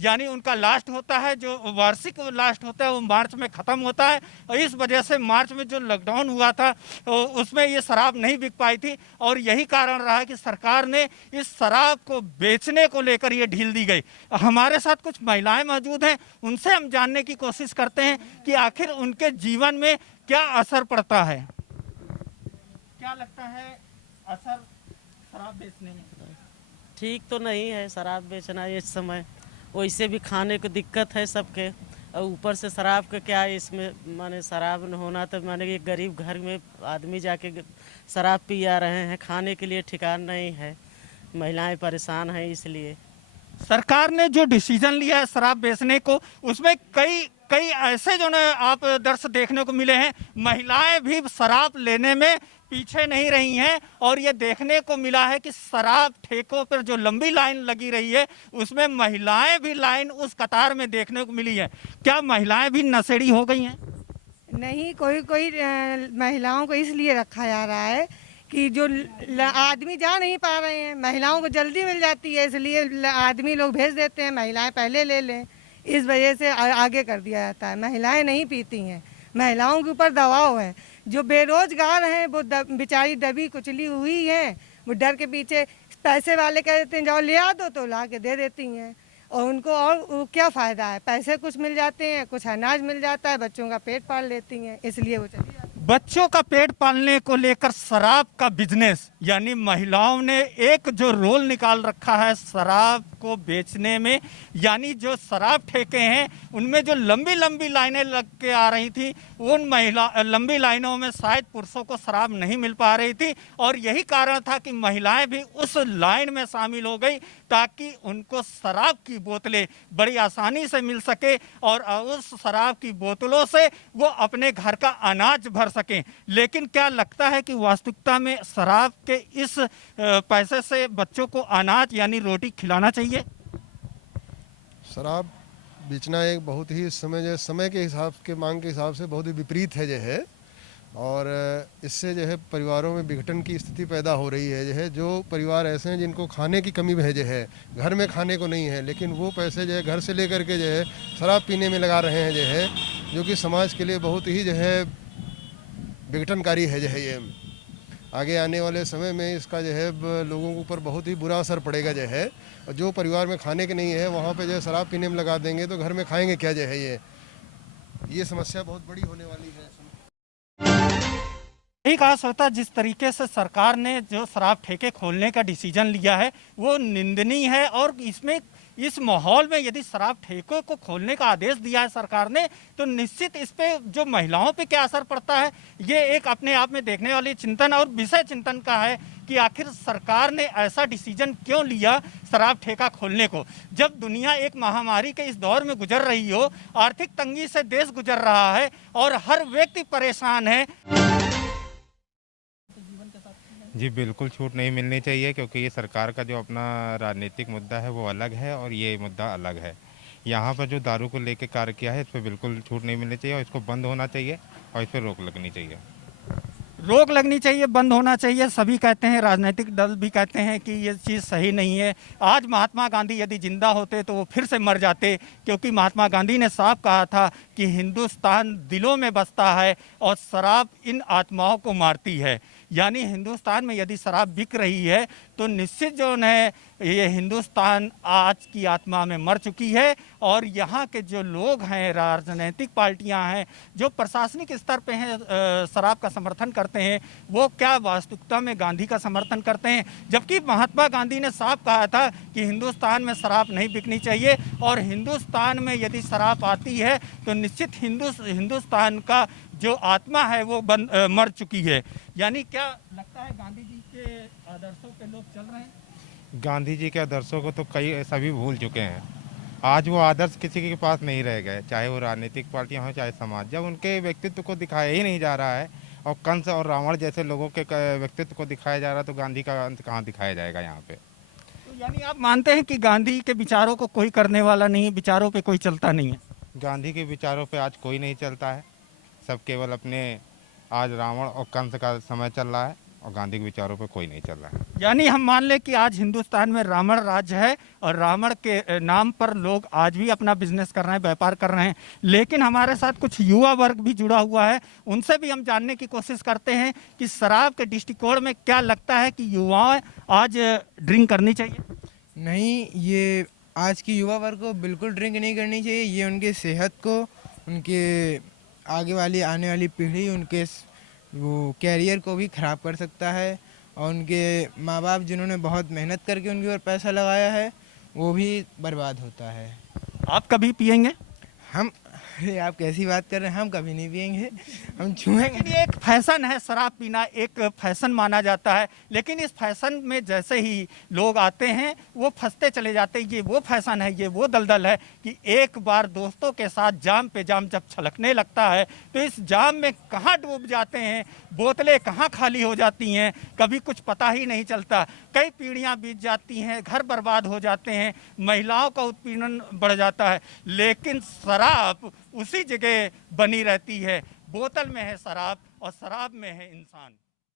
यानी उनका लास्ट होता है, जो वार्षिक लास्ट होता है वो मार्च में ख़त्म होता है। और इस वजह से मार्च में जो लॉकडाउन हुआ था उसमें ये शराब नहीं बिक पाई थी, और यही कारण रहा कि सरकार ने इस शराब को बेचने को लेकर ये ढील दी गई। हमारे साथ कुछ महिलाएं मौजूद हैं, उनसे हम जानने की कोशिश करते हैं कि आखिर उनके जीवन में क्या असर पड़ता है। क्या लगता है असर शराब बेचने में? ठीक तो नहीं है शराब बेचना इस समय, वैसे भी खाने को दिक्कत है सबके, और ऊपर से शराब का क्या है इसमें, माने शराब न होना तो माने एक गरीब घर में आदमी जाके शराब पी आ रहे हैं, खाने के लिए ठिकान नहीं है, महिलाएं परेशान हैं। इसलिए सरकार ने जो डिसीजन लिया है शराब बेचने को, उसमें कई कई ऐसे जो ना आप दृश्य देखने को मिले हैं, महिलाएं भी शराब लेने में पीछे नहीं रही हैं। और ये देखने को मिला है कि शराब ठेकों पर जो लंबी लाइन लगी रही है उसमें महिलाएं भी लाइन उस कतार में देखने को मिली है। क्या महिलाएं भी नशेड़ी हो गई हैं? नहीं, कोई कोई महिलाओं को इसलिए रखा जा रहा है कि जो आदमी जा नहीं पा रहे हैं, महिलाओं को जल्दी मिल जाती है, इसलिए आदमी लोग भेज देते हैं महिलाएं पहले ले लें, इस वजह से आगे कर दिया जाता है। महिलाएं नहीं पीती हैं, महिलाओं के ऊपर दबाव है। जो बेरोजगार हैं वो बेचारी दबी कुचली हुई हैं, वो डर के पीछे पैसे वाले कह देते हैं जाओ ले आ दो, तो ला के दे देती हैं, और उनको और क्या फ़ायदा है, पैसे कुछ मिल जाते हैं, कुछ अनाज मिल जाता है, बच्चों का पेट पाल लेती हैं, इसलिए वो चली जाती हैं। बच्चों का पेट पालने को लेकर शराब का बिजनेस, यानी महिलाओं ने एक जो रोल निकाल रखा है शराब को बेचने में, यानी जो शराब ठेके हैं उनमें जो लंबी लंबी लाइनें लग के आ रही थी, उन लंबी लाइनों में शायद पुरुषों को शराब नहीं मिल पा रही थी, और यही कारण था कि महिलाएं भी उस लाइन में शामिल हो गई ताकि उनको शराब की बोतलें बड़ी आसानी से मिल सके, और उस शराब की बोतलों से वो अपने घर का अनाज भर सकें। लेकिन क्या लगता है कि वास्तविकता में शराब के इस पैसे से बच्चों को अनाज यानी रोटी खिलाना चाहिए? शराब बेचना एक बहुत ही समय के हिसाब के मांग के हिसाब से बहुत ही विपरीत है जो है, और इससे जो है परिवारों में विघटन की स्थिति पैदा हो रही है। जो है जो परिवार ऐसे हैं जिनको खाने की कमी है, जो है घर में खाने को नहीं है, लेकिन वो पैसे जो है घर से लेकर के जो है शराब पीने में लगा रहे हैं, जो है जो कि समाज के लिए बहुत ही जो है विघटनकारी है। जो है ये आगे आने वाले समय में इसका जो है लोगों के ऊपर बहुत ही बुरा असर पड़ेगा। जो है और जो परिवार में खाने के नहीं है वहाँ पे जो है शराब पीने में लगा देंगे तो घर में खाएंगे क्या? जो है ये समस्या बहुत बड़ी होने वाली है। यही कहा श्रोता, जिस तरीके से सरकार ने जो शराब ठेके खोलने का डिसीजन लिया है वो निंदनीय है, और इसमें इस माहौल में यदि शराब ठेकों को खोलने का आदेश दिया है सरकार ने, तो निश्चित इस पे जो महिलाओं पे क्या असर पड़ता है ये एक अपने आप में देखने वाली चिंतन और विषय चिंतन का है कि आखिर सरकार ने ऐसा डिसीजन क्यों लिया शराब ठेका खोलने को, जब दुनिया एक महामारी के इस दौर में गुजर रही हो, आर्थिक तंगी से देश गुजर रहा है और हर व्यक्ति परेशान है। जी बिल्कुल छूट नहीं मिलनी चाहिए, क्योंकि ये सरकार का जो अपना राजनीतिक मुद्दा है वो अलग है और ये मुद्दा अलग है। यहाँ पर जो दारू को लेकर कार्य किया है इस पर बिल्कुल छूट नहीं मिलनी चाहिए और इसको बंद होना चाहिए और इस पर रोक लगनी चाहिए। रोक लगनी चाहिए, बंद होना चाहिए, सभी कहते हैं, राजनीतिक दल भी कहते हैं कि ये चीज़ सही नहीं है। आज महात्मा गांधी यदि जिंदा होते तो वो फिर से मर जाते, क्योंकि महात्मा गांधी ने साफ कहा था कि हिंदुस्तान दिलों में बसता है और शराब इन आत्माओं को मारती है। यानी हिंदुस्तान में यदि शराब बिक रही है तो निश्चित जो है ये हिंदुस्तान आज की आत्मा में मर चुकी है। और यहाँ के जो लोग हैं, राजनीतिक पार्टियाँ हैं जो प्रशासनिक स्तर पे हैं, शराब का समर्थन करते हैं, वो क्या वास्तविकता में गांधी का समर्थन करते हैं? जबकि महात्मा गांधी ने साफ कहा था कि हिंदुस्तान में शराब नहीं बिकनी चाहिए, और हिंदुस्तान में यदि शराब आती है तो निश्चित हिंदुस्तान का जो आत्मा है वो मर चुकी है। यानी क्या लगता है गांधी जी के आदर्शों पे लोग चल रहे हैं? गांधी जी के आदर्शों को तो सभी भूल चुके हैं। आज वो आदर्श किसी के पास नहीं रह गए, चाहे वो राजनीतिक पार्टियां हों चाहे समाज। जब उनके व्यक्तित्व को दिखाया ही नहीं जा रहा है और कंस और रावण जैसे लोगों के व्यक्तित्व को दिखाया जा रहा है, तो गांधी का अंत कहाँ दिखाया जाएगा यहाँ पे? तो यानी आप मानते हैं कि गांधी के विचारों को कोई करने वाला नहीं, विचारों पे कोई चलता नहीं है? गांधी के विचारों पे आज कोई नहीं चलता है, सब केवल अपने, आज रावण और कंस का समय चल रहा है। और गांधी के विचारों पे कोई नहीं चल रहा है। यानी हम मान लें कि आज हिंदुस्तान में रावण राज्य है और रावण के नाम पर लोग आज भी अपना बिजनेस कर रहे हैं, व्यापार कर रहे हैं। लेकिन हमारे साथ कुछ युवा वर्ग भी जुड़ा हुआ है, उनसे भी हम जानने की कोशिश करते हैं कि शराब के दृष्टिकोण में क्या लगता है कि युवाएं आज ड्रिंक करनी चाहिए। नहीं, ये आज की युवा वर्ग को बिल्कुल ड्रिंक नहीं करनी चाहिए। ये उनके सेहत को, उनके आगे वाली आने वाली पीढ़ी, उनके वो कैरियर को भी ख़राब कर सकता है। और उनके माँ बाप जिन्होंने बहुत मेहनत करके उनके ऊपर पैसा लगाया है, वो भी बर्बाद होता है। आप कभी पिएंगे? हम अरे आप कैसी बात कर रहे हैं, हम कभी नहीं पिएंगे, हम छुएंगे। लेकिन ये एक फैशन है, शराब पीना एक फैशन माना जाता है। लेकिन इस फैशन में जैसे ही लोग आते हैं वो फंसते चले जाते हैं। ये वो फैशन है, ये वो दलदल है कि एक बार दोस्तों के साथ जाम पे जाम जब छलकने लगता है तो इस जाम में कहाँ डूब जाते हैं, बोतलें कहाँ खाली हो जाती हैं, कभी कुछ पता ही नहीं चलता। कई पीढ़ियाँ बीत जाती हैं, घर बर्बाद हो जाते हैं, महिलाओं का उत्पीड़न बढ़ जाता है। लेकिन शराब उसी जगह बनी रहती है। बोतल में है शराब और शराब में है इंसान।